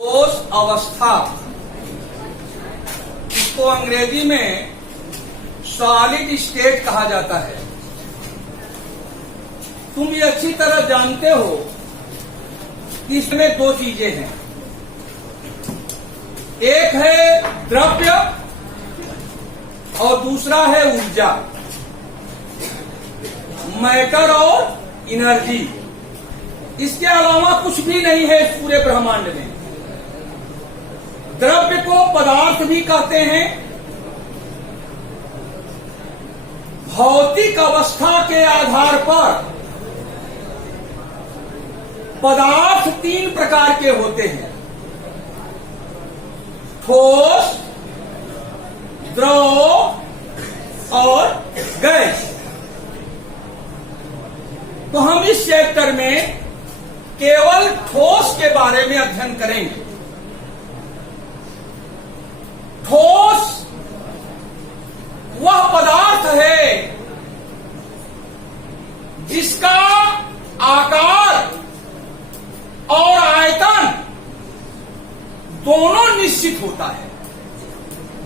ठोस अवस्था, इसको अंग्रेजी में सॉलिड स्टेट कहा जाता है। तुम ये अच्छी तरह जानते हो कि इसमें दो चीजें हैं, एक है द्रव्य और दूसरा है ऊर्जा, मैटर और एनर्जी। इसके अलावा कुछ भी नहीं है इस पूरे ब्रह्मांड में। द्रव्य को पदार्थ भी कहते हैं। भौतिक अवस्था के आधार पर पदार्थ तीन प्रकार के होते हैं, ठोस, द्रव और गैस। तो हम इस चैप्टर में केवल ठोस के बारे में अध्ययन करेंगे। ठोस वह पदार्थ है जिसका आकार और आयतन दोनों निश्चित होता है।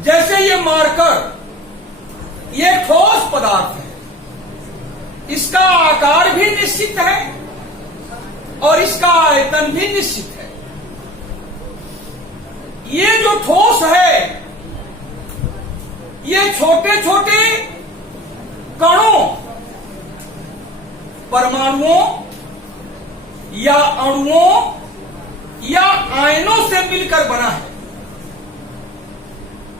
जैसे ये मार्कर, ये ठोस पदार्थ है, इसका आकार भी निश्चित है और इसका आयतन भी निश्चित है। ये जो ठोस है, ये छोटे छोटे कणों, परमाणुओं या अणुओं या आयनों से मिलकर बना है।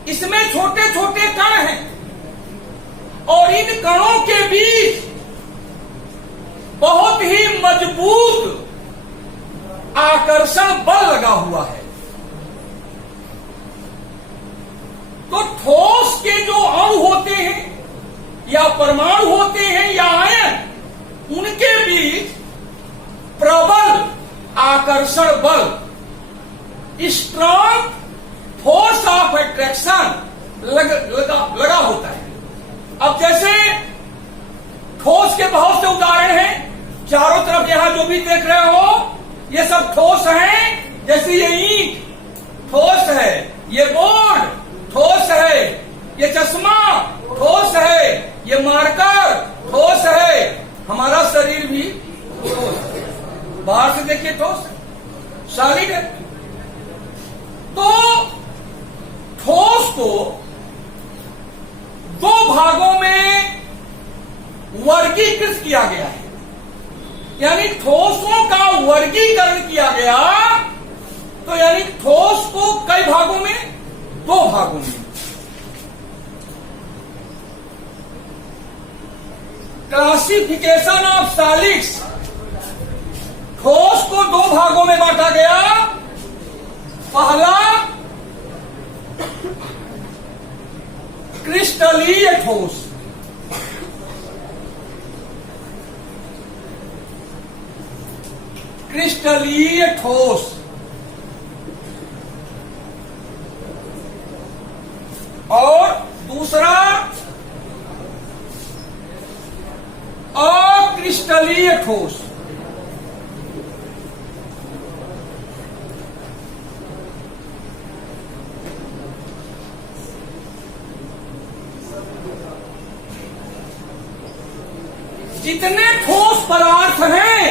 इसमें छोटे छोटे कण हैं और इन कणों के बीच बहुत ही मजबूत आकर्षण बल लगा हुआ है। तो ठोस के जो अणु होते हैं या परमाणु होते हैं या आयन, उनके बीच प्रबल आकर्षण बल, स्ट्रॉन्ग फोर्स ऑफ अट्रैक्शन लगा होता है। अब जैसे ठोस के बहुत से उदाहरण हैं, चारों तरफ यहां जो भी देख रहे हो ये सब ठोस हैं। जैसे ये ईंट ठोस है, ये बोर्ड ठोस है, ये चश्मा ठोस है, ये मार्कर ठोस है, हमारा शरीर भी ठोस है। बाहर से देखिए ठोस है, सॉलिड है। तो ठोस को दो भागों में वर्गीकृत किया गया है, यानी ठोसों का वर्गीकरण किया गया। तो यानी ठोस को कई भागों में, दो भागों में। क्लासिफिकेशन ऑफ सॉलिड्स, ठोस को दो भागों में बांटा गया। पहला क्रिस्टलीय ठोस, क्रिस्टलीय ठोस, और दूसरा अक्रिस्टलीय ठोस। जितने ठोस पदार्थ हैं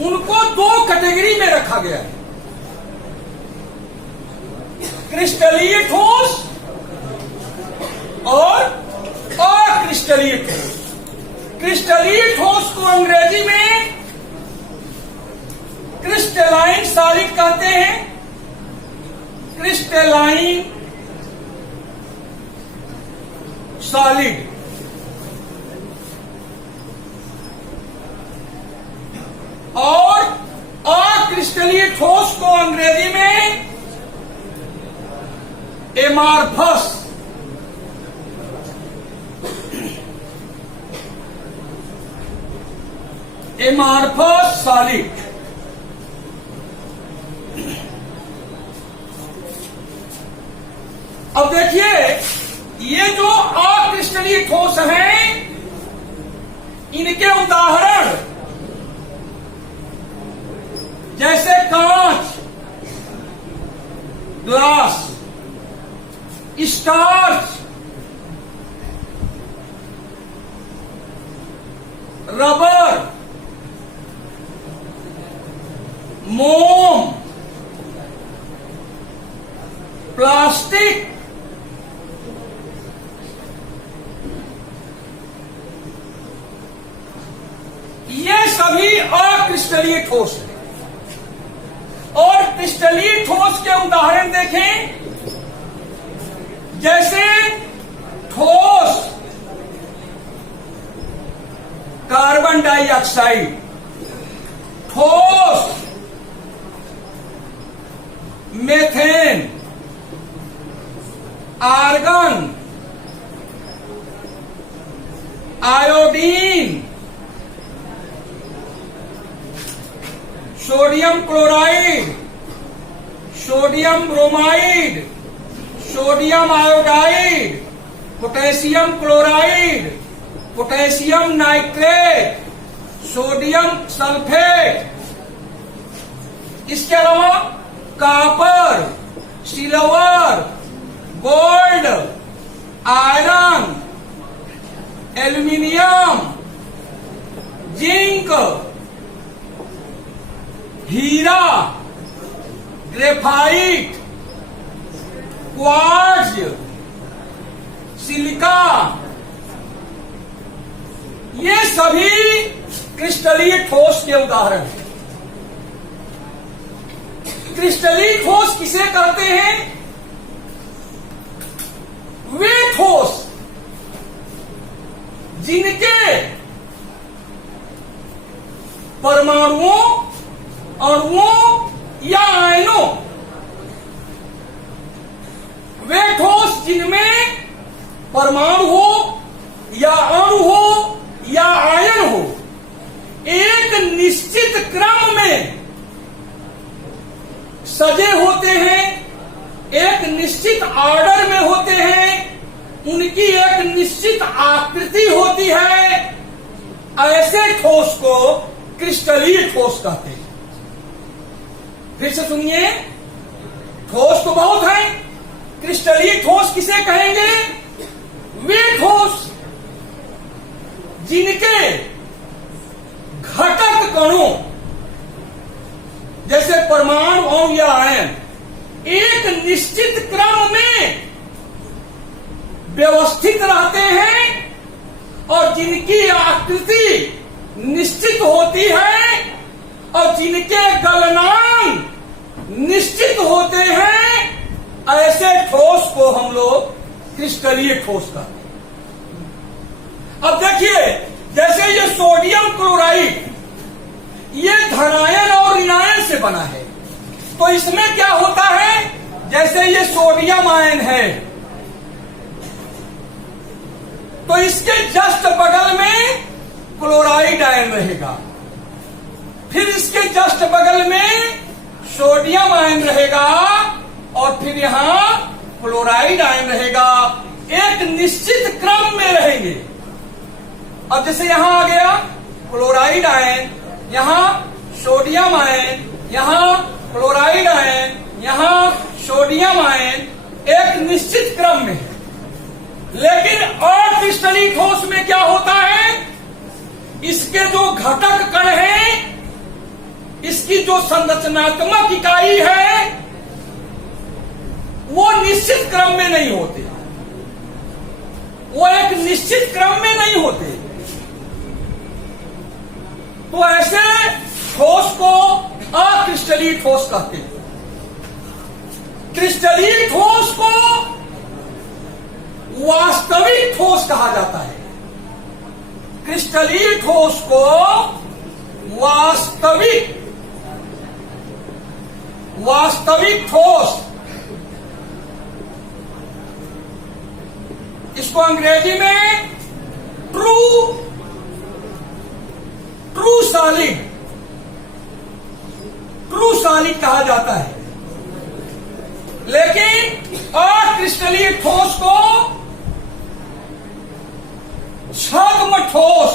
उनको दो कैटेगरी में रखा गया है, क्रिस्टलीय ठोस और अक्रिस्टलीय ठोस। क्रिस्टलीय ठोस को अंग्रेजी में क्रिस्टलाइन सॉलिड कहते हैं, क्रिस्टलाइन सॉलिड। और अक्रिस्टलीय ठोस को अंग्रेजी में एमार्फस, एमार्फस सॉलिड। अब देखिए, ये जो अक्रिस्टलीय ठोस हैं, इनके उदाहरण जैसे कांच, ग्लास, स्टार्च, रबर, मोम, प्लास्टिक, ये सभी अक्रिस्टलीय ठोस है। और क्रिस्टलीय ठोस के उदाहरण देखें, जैसे ठोस कार्बन डाइऑक्साइड, ठोस methane, argon, iodine, sodium chloride, sodium bromide, sodium iodide, potassium chloride, potassium nitrate, sodium sulphate, इसके अलावा copper, silver, gold, iron, aluminium, zinc, हीरा, ग्रेफाइट, क्वार्ट्ज, सिलिका, ये सभी क्रिस्टलीय ठोस के उदाहरण हैं। क्रिस्टलीय ठोस किसे कहते हैं? वे ठोस जिनके परमाणुओं, अणुओं या आयनों, वे ठोस जिनमें परमाणु हो या अणु हो या आयन हो, एक निश्चित क्रम में सजे होते हैं, एक निश्चित ऑर्डर में होते हैं, उनकी एक निश्चित आकृति होती है, ऐसे ठोस को क्रिस्टलीय ठोस कहते हैं। फिर से सुनिए, ठोस तो बहुत है, क्रिस्टलीय ठोस किसे कहेंगे? वे ठोस जिनके घटक कणों जैसे परमाणु, अणु या आयन एक निश्चित क्रम में व्यवस्थित रहते हैं और जिनकी आकृति निश्चित होती है और जिनके गलनांक निश्चित होते हैं, ऐसे ठोस को हम लोग क्रिस्टलीय ठोस कहते हैं। अब देखिए, जैसे ये सोडियम क्लोराइड, ये धनायन और ऋणायन से बना है, तो इसमें क्या होता है? जैसे ये सोडियम आयन है, तो इसके जस्ट बगल में क्लोराइड आयन रहेगा, फिर इसके जस्ट बगल में सोडियम आयन रहेगा और फिर यहां क्लोराइड आयन रहेगा। एक निश्चित क्रम में रहेंगे। अब जैसे यहां आ गया क्लोराइड आयन, यहां सोडियम आयन, यहां क्लोराइड आयन, यहां सोडियम आयन, एक निश्चित क्रम में है। लेकिन अक्रिस्टलीय ठोस में क्या होता है? इसके जो घटक कण हैं, इसकी जो संरचनात्मक इकाई है, वो निश्चित क्रम में नहीं होते, वो एक निश्चित क्रम में नहीं होते। तो ऐसे ठोस को अक्रिस्टलीय ठोस कहते हैं। क्रिस्टलीय ठोस को वास्तविक ठोस कहा जाता है। क्रिस्टलीय ठोस को वास्तविक ठोस, इसको अंग्रेजी में ट्रू सॉलिड कहा जाता है। लेकिन अक्रिस्टलीय ठोस को छद्म ठोस,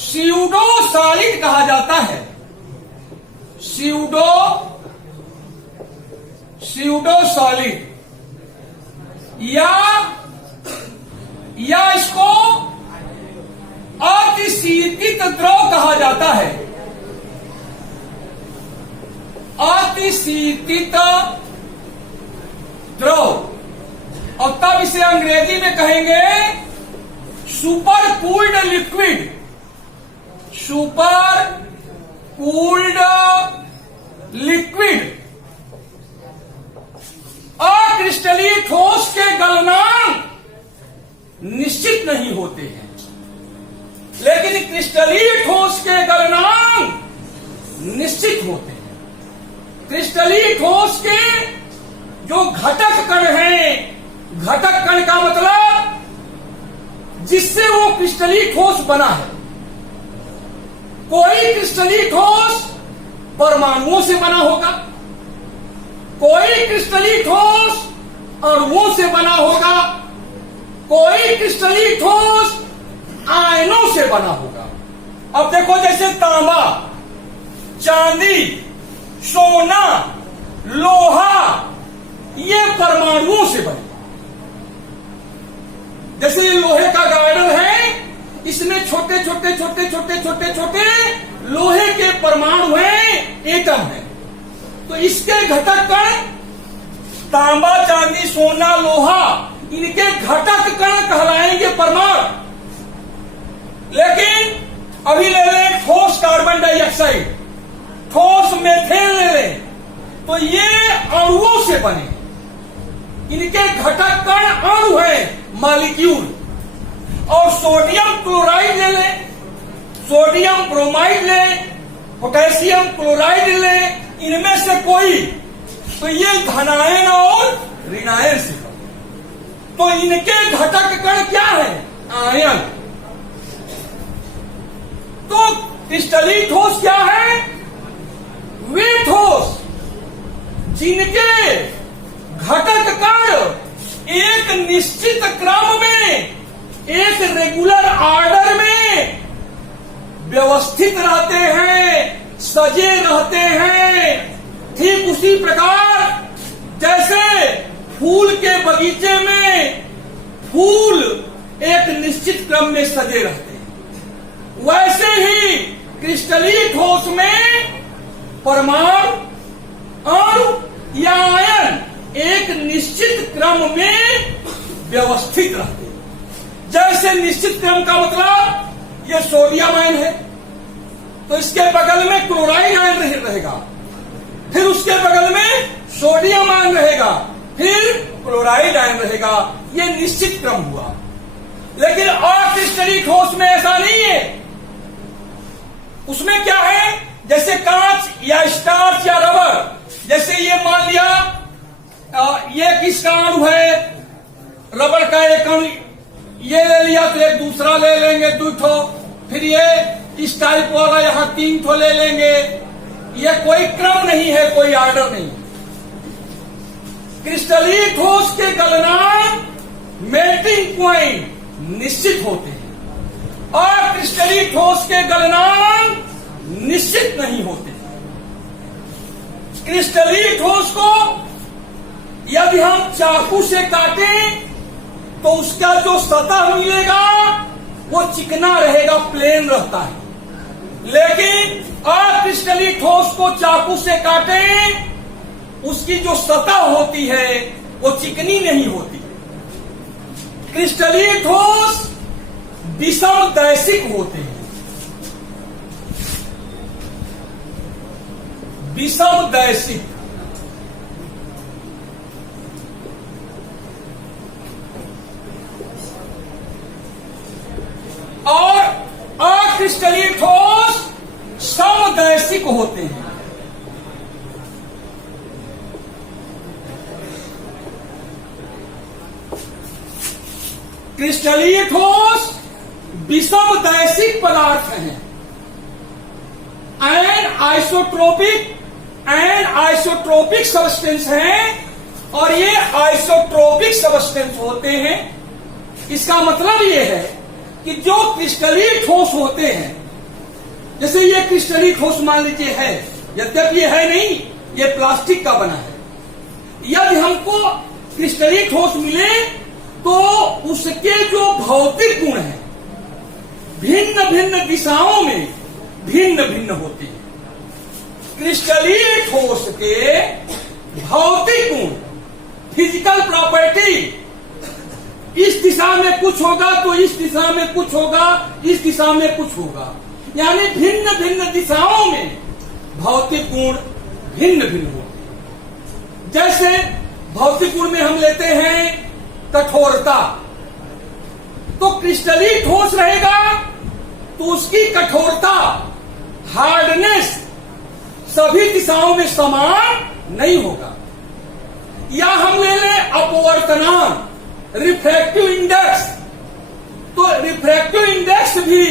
स्यूडो सॉलिड कहा जाता है। स्यूडो सॉलिड या इसको अतिशीतित द्रव कहा जाता है। अतिशीतित द्रव, और तब इसे अंग्रेजी में कहेंगे super cooled liquid. Super cooled liquid. अक्रिस्टलीय ठोस के गलनांक निश्चित नहीं होते हैं, लेकिन क्रिस्टलीय ठोस के गलनांक निश्चित होते हैं। क्रिस्टलीय ठोस के जो घटक कण हैं, घटक कण का मतलब जिससे वो क्रिस्टलीय ठोस बना है। कोई क्रिस्टलीय ठोस परमाणुओं से बना होगा, कोई क्रिस्टलीय ठोस अणुओं से बना होगा, कोई क्रिस्टलीय ठोस आयनों से बना होगा। अब देखो, जैसे तांबा, चांदी, सोना, लोहा, ये परमाणुओं से बने। जैसे ये लोहे का गार्डर है, इसमें छोटे छोटे छोटे छोटे छोटे छोटे लोहे के परमाणु हैं, एटम है। तो इसके घटक कण तांबा, चांदी, सोना, लोहा, इनके घटक कण कहलाएंगे परमाणु। लेकिन अभी ले लें ठोस कार्बन डाइऑक्साइड, ठोस मेथेन ले लें, तो ये अणुओं से बने। इनके घटक कण अणु हैं, मॉलिक्यूल। और सोडियम क्लोराइड ले लें, सोडियम ब्रोमाइड लें, पोटेशियम क्लोराइड लें, इनमें से कोई, तो ये धनायन और ऋणायन से बने। तो इनके घटक कण क्या है? आयन। तो क्रिस्टलीय ठोस क्या है? वे ठोस जिनके घटक कण एक निश्चित क्रम में, एक रेगुलर ऑर्डर में व्यवस्थित रहते हैं, सजे रहते हैं। ठीक उसी प्रकार जैसे फूल के बगीचे में फूल एक निश्चित क्रम में सजे रहते हैं, वैसे ही क्रिस्टलीय ठोस में परमाणु, अणु या आयन एक निश्चित क्रम में व्यवस्थित रहते हैं। जैसे निश्चित क्रम का मतलब ये सोडियम आयन है, तो इसके बगल में क्लोराइड आयन रहेगा, फिर उसके बगल में सोडियम आयन रहेगा, फिर क्लोराइड आयन रहेगा। ये निश्चित क्रम हुआ। लेकिन अक्रिस्टलीय ठोस में ऐसा नहीं है। उसमें क्या है? जैसे कांच या स्टार्च या रबर, जैसे ये मान लिया ये किसका अणु है? रबर का एक अणु, ये ले लिया तो एक दूसरा ले लेंगे 2 ठो, फिर ये इस टाइप वाला यहां 3 ठो ले लेंगे। ये कोई क्रम नहीं है, कोई ऑर्डर नहीं। क्रिस्टलीय ठोस के गलनांक, मेल्टिंग पॉइंट निश्चित होते हैं, और क्रिस्टलीय ठोस के गलनांक निश्चित नहीं होते। क्रिस्टलीय ठोस को यदि हम चाकू से काटें तो उसका जो सतह मिलेगा वो चिकना रहेगा, प्लेन रहता है। लेकिन अक्रिस्टलीय ठोस को चाकू से काटें, उसकी जो सतह होती है वो चिकनी नहीं होती। क्रिस्टलीय ठोस विषमदैशिक होते हैं। विषमदैशिक, और अक्रिस्टलीय ठोस समदैशिक होते हैं। क्रिस्टलीय ठोस विषमदैशिक पदार्थ हैं, आइसोट्रोपिक सब्सटेंस हैं, और ये आइसोट्रोपिक सब्सटेंस होते हैं। इसका मतलब ये है कि जो क्रिस्टलीय ठोस होते हैं, जैसे ये क्रिस्टलीय ठोस मान लीजिए है, यद्यपि ये है नहीं, ये प्लास्टिक का बना है। यदि हमको क्रिस्टलीय ठोस मिले तो उसके जो भौतिक गुण हैं भिन्न भिन्न दिशाओं में भिन्न भिन्न होते हैं। क्रिस्टलीय ठोस के भौतिक गुण, फिजिकल प्रॉपर्टी, इस दिशा में कुछ होगा तो इस दिशा में कुछ होगा, इस दिशा में कुछ होगा, यानी भिन्न भिन्न दिशाओं में भौतिक गुण भिन्न भिन्न होते हैं। जैसे भौतिक गुण में हम लेते हैं कठोरता, तो क्रिस्टलीय ठोस रहेगा तो उसकी कठोरता, हार्डनेस सभी दिशाओं में समान नहीं होगा। या हम ले लें अपवर्तनांक, रिफ्रैक्टिव इंडेक्स, तो रिफ्रैक्टिव इंडेक्स भी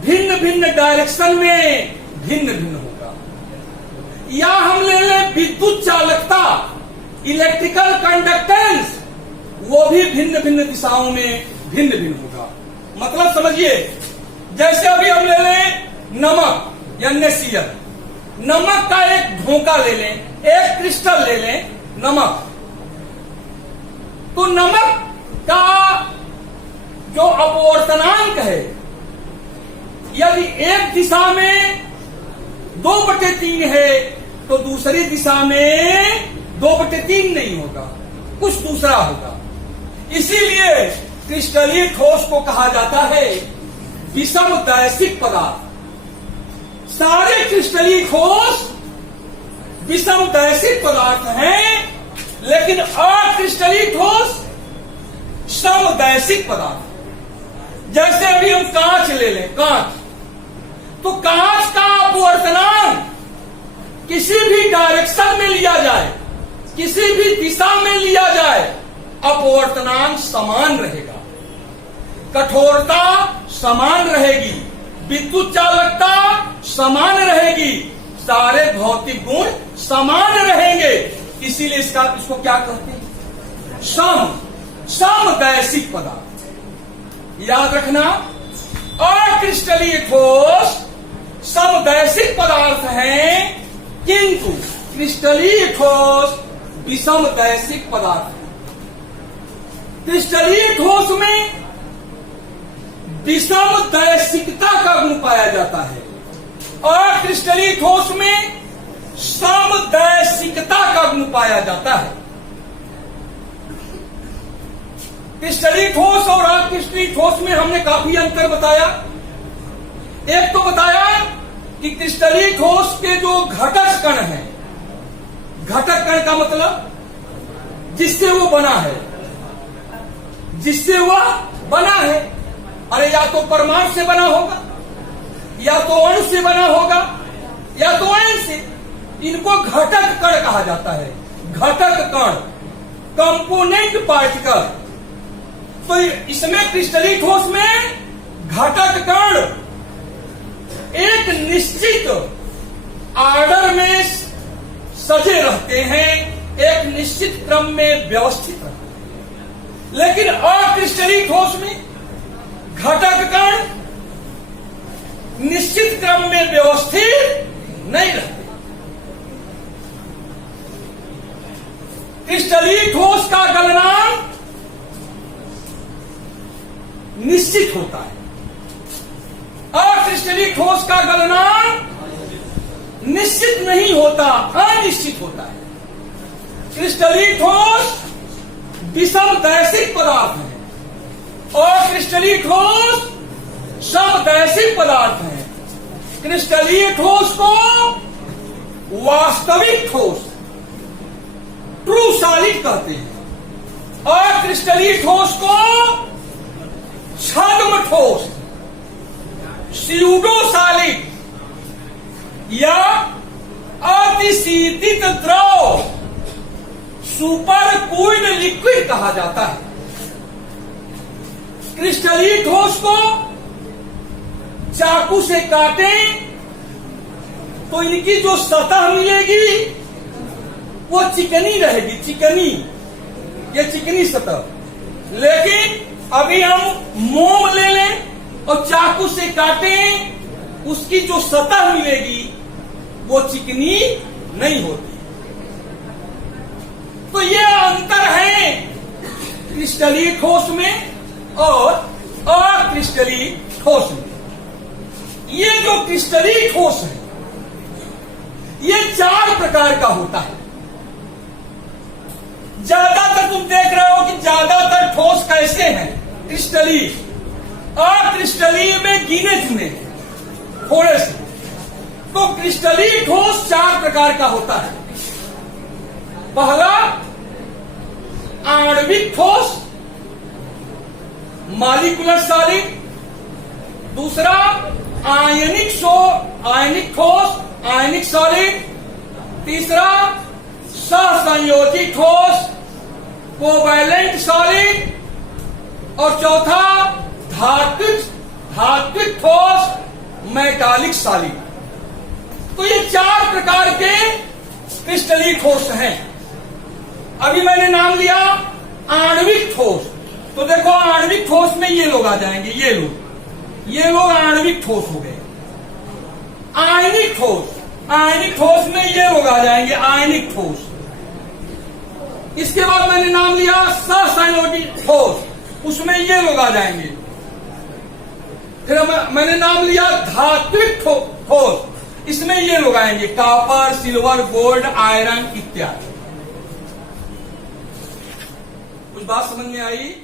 भिन्न भिन्न डायरेक्शन में भिन्न भिन्न होगा। या हम ले लें विद्युत चालकता, इलेक्ट्रिकल कंडक्टेंस, वो भी भिन्न भिन्न दिशाओं में भिन्न भिन्न होगा। मतलब समझिए, जैसे अभी हम ले लें नमक या NaCl, नमक का एक ढोंका ले लें, एक क्रिस्टल ले लें नमक, तो नमक का जो अपवर्तनांक है यदि एक दिशा में 2/3 है तो दूसरी दिशा में 2/3 नहीं होगा, कुछ दूसरा होगा। इसीलिए क्रिस्टलीय ठोस को कहा जाता है विषमदैशिक पदार्थ। सारे क्रिस्टलीय ठोस विषमदैशिक पदार्थ हैं, लेकिन अक्रिस्टलीय ठोस समदैशिक पदार्थ। जैसे अभी हम कांच ले लें, कांच, तो कांच का अपवर्तनांक किसी भी डायरेक्शन में लिया जाए, किसी भी दिशा में लिया जाए, अपवर्तनांक समान रहेगा, कठोरता समान रहेगी, विद्युत चालकता समान रहेगी, सारे भौतिक गुण समान रहेंगे। इसीलिए इसको क्या कहते हैं? समदैशिक पदार्थ। याद रखना, अक्रिस्टलीय ठोस समदैशिक पदार्थ हैं, किंतु क्रिस्टलीय ठोस विषमदैशिक पदार्थ है। क्रिस्टलीय ठोस में विषमदैशिकता का गुण पाया जाता है और क्रिस्टलीय ठोस में समदैशिकता का गुण पाया जाता है। क्रिस्टलीय ठोस और अक्रिस्टलीय ठोस में हमने काफी अंतर बताया। एक तो बताया कि क्रिस्टलीय ठोस के जो घटक कण हैं, घटक कण का मतलब जिससे वो बना है, जिससे वह बना है, अरे या तो परमाणु से बना होगा, या तो अणु से बना होगा, या तो आयन से, इनको घटक कण कहा जाता है। घटक कण, कंपोनेंट पार्टिकल। तो इसमें क्रिस्टलीय ठोस में घटक कण एक निश्चित आर्डर में सजे रहते हैं, एक निश्चित क्रम में व्यवस्थित रहते हैं। लेकिन अक्रिस्टलीय ठोस में घटक कण निश्चित क्रम में व्यवस्थित नहीं रहते। क्रिस्टलीय ठोस का गलनांक निश्चित होता है, अक्रिस्टलीय ठोस का गलनांक निश्चित नहीं होता, अनिश्चित होता है। क्रिस्टलीय ठोस विषमदैशिक पदार्थ है और क्रिस्टलीय ठोस समदैशिक पदार्थ है। क्रिस्टलीय ठोस को वास्तविक ठोस, ट्रू सॉलिड कहते हैं और क्रिस्टलीय ठोस को छद्म ठोस, स्यूडो सॉलिड या अतिशीतित द्रव, सुपर कूल्ड लिक्विड कहा जाता है। क्रिस्टलीय ठोस को चाकू से काटें तो इनकी जो सतह मिलेगी वो चिकनी रहेगी, चिकनी, ये चिकनी सतह। लेकिन अभी हम मोम ले लें और चाकू से काटें, उसकी जो सतह मिलेगी वो चिकनी नहीं होती। तो ये अंतर है क्रिस्टलीय ठोस में और अक्रिस्टलीय ठोस में। ये जो क्रिस्टलीय ठोस है ये 4 प्रकार का होता है। ज्यादातर तुम देख रहे हो कि ज्यादातर ठोस कैसे हैं, क्रिस्टलीय। अक्रिस्टलीय में गिने चुने थोड़े से। तो क्रिस्टलीय ठोस 4 प्रकार का होता है। पहला आणविक ठोस, मॉलिक्यूलर सॉलिड। दूसरा आयनिक ठोस, आयनिक सॉलिड। तीसरा सहसंयोजी ठोस, कोवैलेंट सॉलिड। और चौथा धात्विक ठोस, मेटालिक सॉलिड। तो ये 4 प्रकार के क्रिस्टलीय ठोस हैं। अभी मैंने नाम लिया आणविक ठोस, तो देखो आणविक ठोस में ये लोग आ जाएंगे, ये लोग आणविक ठोस हो गए। आयनिक ठोस में ये लोग आ जाएंगे, आयनिक ठोस। इसके बाद मैंने नाम लिया सहसंयोजी ठोस, उसमें ये लोग आ जाएंगे। फिर मैंने नाम लिया धात्विक ठोस, इसमें ये लोग आएंगे, कॉपर, सिल्वर, गोल्ड, आयरन इत्यादि। कुछ बात समझ में आई?